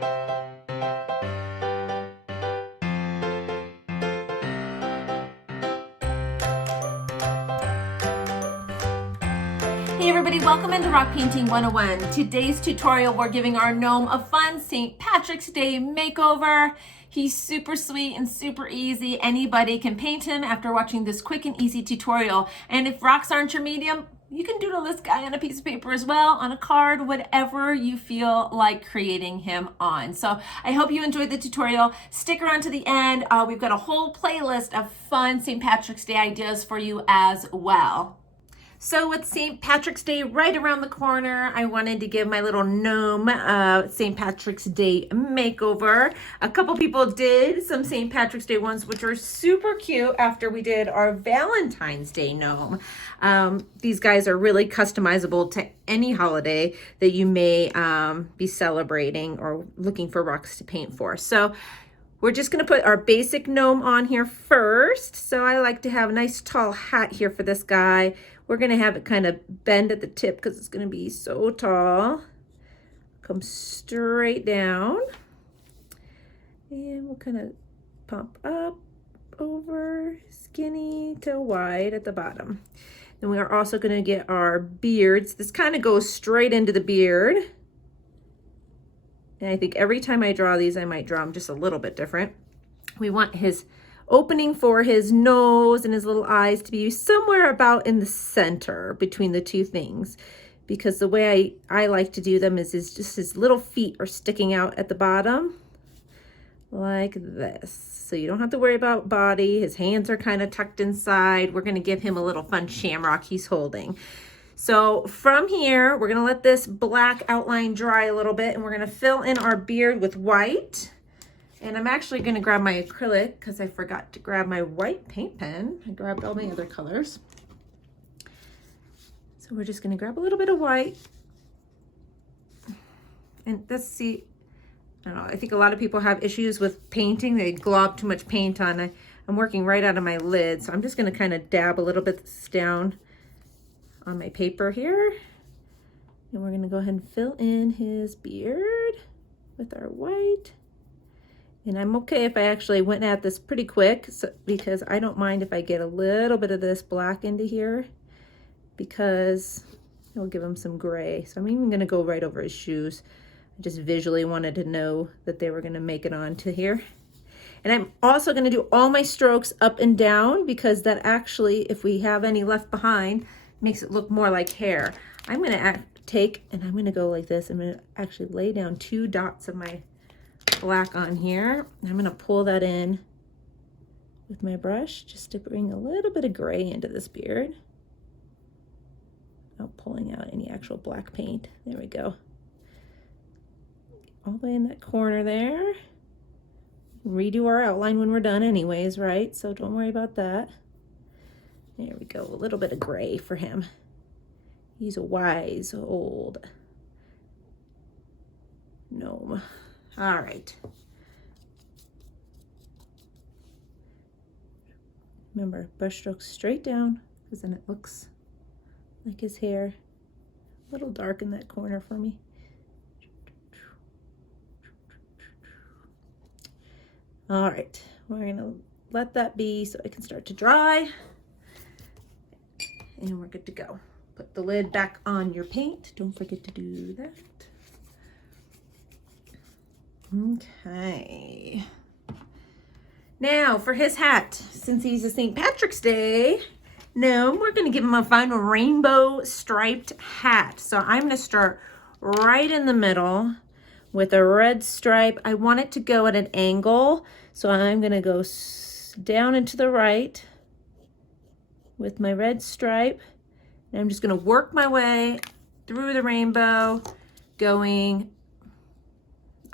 Hey everybody, welcome into Rock Painting 101. Today's tutorial, we're giving our gnome a fun St. Patrick's Day makeover. He's super sweet and super easy. Anybody can paint him after watching this quick and easy tutorial. And if rocks aren't your medium, you can doodle this guy on a piece of paper as well, on a card, whatever you feel like creating him on. So I hope you enjoyed the tutorial. Stick around to the end. We've got a whole playlist of fun St. Patrick's Day ideas for you as well. So with St. Patrick's Day right around the corner, I wanted to give my little gnome St. Patrick's Day makeover. A couple people did some St. Patrick's Day ones, which are super cute after we did our Valentine's Day gnome. These guys are really customizable to any holiday that you may be celebrating or looking for rocks to paint for. So we're just going to put our basic gnome on here first. So I like to have a nice tall hat here for this guy. We're going to have it kind of bend at the tip because it's going to be so tall. Come straight down. And we'll kind of pump up, over, skinny to wide at the bottom. Then we are also going to get our beards. This kind of goes straight into the beard. And I think every time I draw these, I might draw them just a little bit different. We want his opening for his nose and his little eyes to be somewhere about in the center between the two things. Because the way I like to do them is just his little feet are sticking out at the bottom like this. So you don't have to worry about body. His hands are kind of tucked inside. We're going to give him a little fun shamrock he's holding. So from here, we're going to let this black outline dry a little bit, and we're going to fill in our beard with white. And I'm actually going to grab my acrylic because I forgot to grab my white paint pen. I grabbed all my other colors. So we're just going to grab a little bit of white. And let's see, I don't know, I think a lot of people have issues with painting. They glob too much paint on. I'm working right out of my lid, so I'm just going to kind of dab a little bit down on my paper here. And we're going to go ahead and fill in his beard with our white. And I'm okay if I actually went at this pretty quick, because I don't mind if I get a little bit of this black into here, because it'll give him some gray. So I'm even going to go right over his shoes. I just visually wanted to know that they were going to make it onto here. And I'm also going to do all my strokes up and down, because that actually, if we have any left behind, makes it look more like hair. I'm going to take, and I'm going to go like this. I'm going to actually lay down 2 dots of my black on here. I'm going to pull that in with my brush just to bring a little bit of gray into this beard without pulling out any actual black paint. There we go. All the way in that corner there. Redo our outline when we're done anyways, right? So don't worry about that. There we go. A little bit of gray for him. He's a wise old gnome. All right. Remember, brush strokes straight down, because then it looks like his hair. A little dark in that corner for me. All right, we're gonna let that be so it can start to dry. And we're good to go. Put the lid back on your paint. Don't forget to do that. Okay. Now for his hat, since he's a St. Patrick's Day gnome, we're going to give him a fun rainbow striped hat. So I'm going to start right in the middle with a red stripe. I want it to go at an angle, so I'm going to go down and to the right with my red stripe. And I'm just going to work my way through the rainbow, going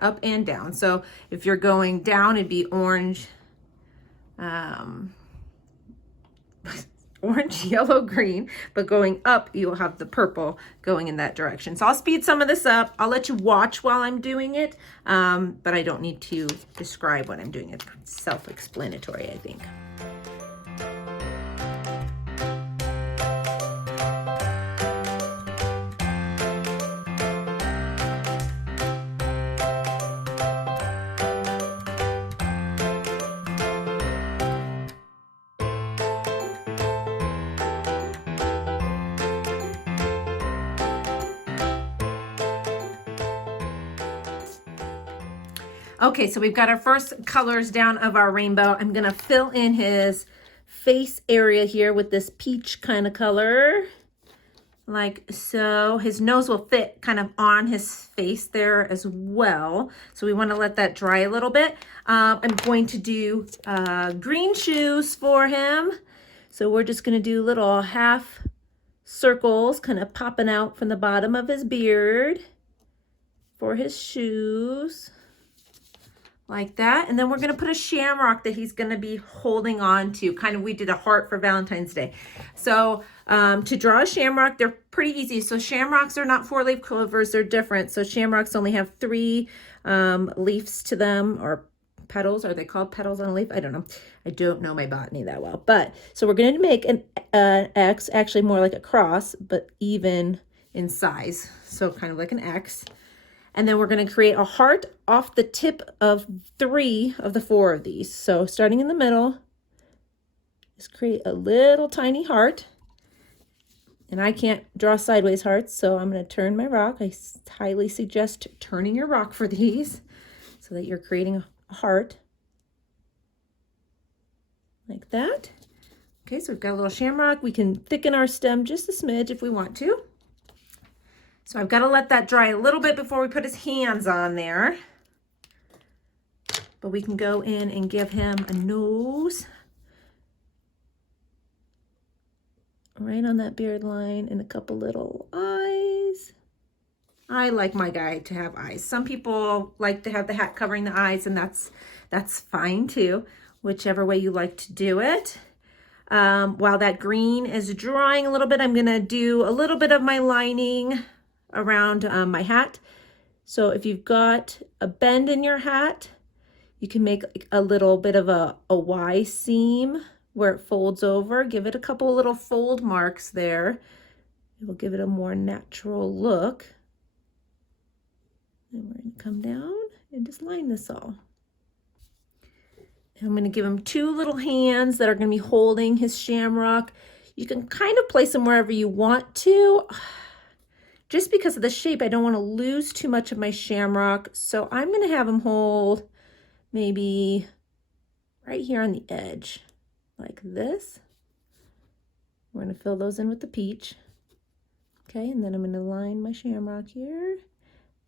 up and down. So if you're going down, it'd be orange, orange, yellow, green, but going up, you'll have the purple going in that direction. So I'll speed some of this up. I'll let you watch while I'm doing it, but I don't need to describe what I'm doing. It's self-explanatory, I think. Okay, so we've got our first colors down of our rainbow. I'm gonna fill in his face area here with this peach kind of color, like so. His nose will fit kind of on his face there as well. So we wanna let that dry a little bit. I'm going to do green shoes for him. So we're just gonna do little half circles kind of popping out from the bottom of his beard for his shoes. Like that. And then we're going to put a shamrock that he's going to be holding on to. Kind of, we did a heart for Valentine's Day. So to draw a shamrock, they're pretty easy. So shamrocks are not 4-leaf clovers. They're different. So shamrocks only have 3 leaves to them, or petals. Are they called petals on a leaf? I don't know. I don't know my botany that well. But so we're going to make an X, actually more like a cross, but even in size. So kind of like an X. And then we're going to create a heart off the tip of 3 of the 4 of these. So starting in the middle, just create a little tiny heart. And I can't draw sideways hearts, so I'm going to turn my rock. I highly suggest turning your rock for these so that you're creating a heart like that. Okay, so we've got a little shamrock. We can thicken our stem just a smidge if we want to. So I've got to let that dry a little bit before we put his hands on there. But we can go in and give him a nose right on that beard line and a couple little eyes. I like my guy to have eyes. Some people like to have the hat covering the eyes, and that's fine too, whichever way you like to do it. While that green is drying a little bit, I'm going to do a little bit of my lining around my hat. So if you've got a bend in your hat, you can make a little bit of a Y seam where it folds over. Give it a couple little fold marks there. It will give it a more natural look. And we're going to come down and just line this all. And I'm going to give him 2 little hands that are going to be holding his shamrock. You can kind of place them wherever you want to. Just because of the shape, I don't want to lose too much of my shamrock. So I'm going to have him hold maybe right here on the edge, like this. We're going to fill those in with the peach. Okay, and then I'm going to line my shamrock here.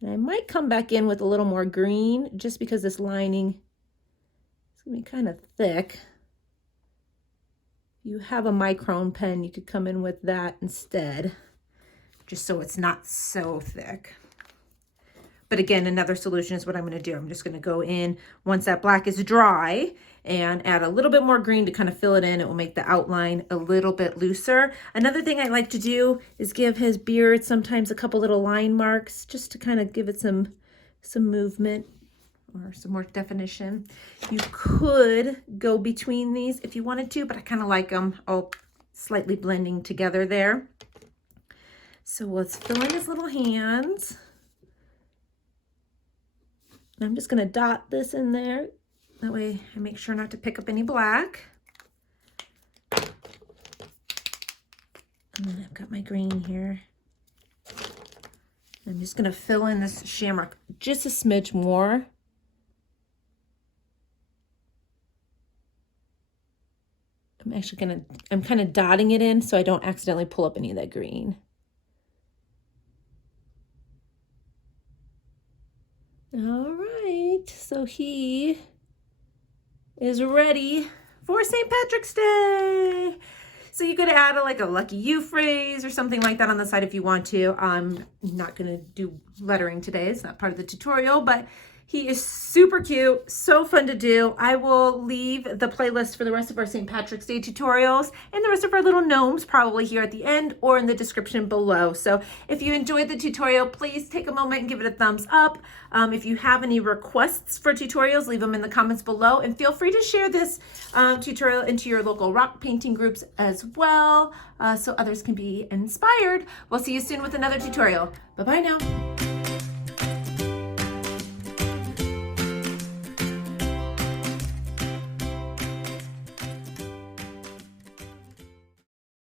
And I might come back in with a little more green just because this lining is going to be kind of thick. If you have a micron pen, you could come in with that instead, just so it's not so thick. But again, another solution is what I'm going to do. I'm just going to go in once that black is dry and add a little bit more green to kind of fill it in. It will make the outline a little bit looser. Another thing I like to do is give his beard sometimes a couple little line marks just to kind of give it some movement or some more definition. You could go between these if you wanted to, but I kind of like them all slightly blending together there. So let's fill in his little hands. And I'm just going to dot this in there. That way I make sure not to pick up any black. And then I've got my green here. I'm just going to fill in this shamrock just a smidge more. I'm kind of dotting it in so I don't accidentally pull up any of that green. All right, so he is ready for St. Patrick's Day. So you could add like a lucky you phrase or something like that on the side if you want to. I'm not going to do lettering today. It's not part of the tutorial, but he is super cute, so fun to do. I will leave the playlist for the rest of our St. Patrick's Day tutorials and the rest of our little gnomes probably here at the end or in the description below. So if you enjoyed the tutorial, please take a moment and give it a thumbs up. If you have any requests for tutorials, leave them in the comments below, and feel free to share this tutorial into your local rock painting groups as well, so others can be inspired. We'll see you soon with another tutorial. Bye-bye now.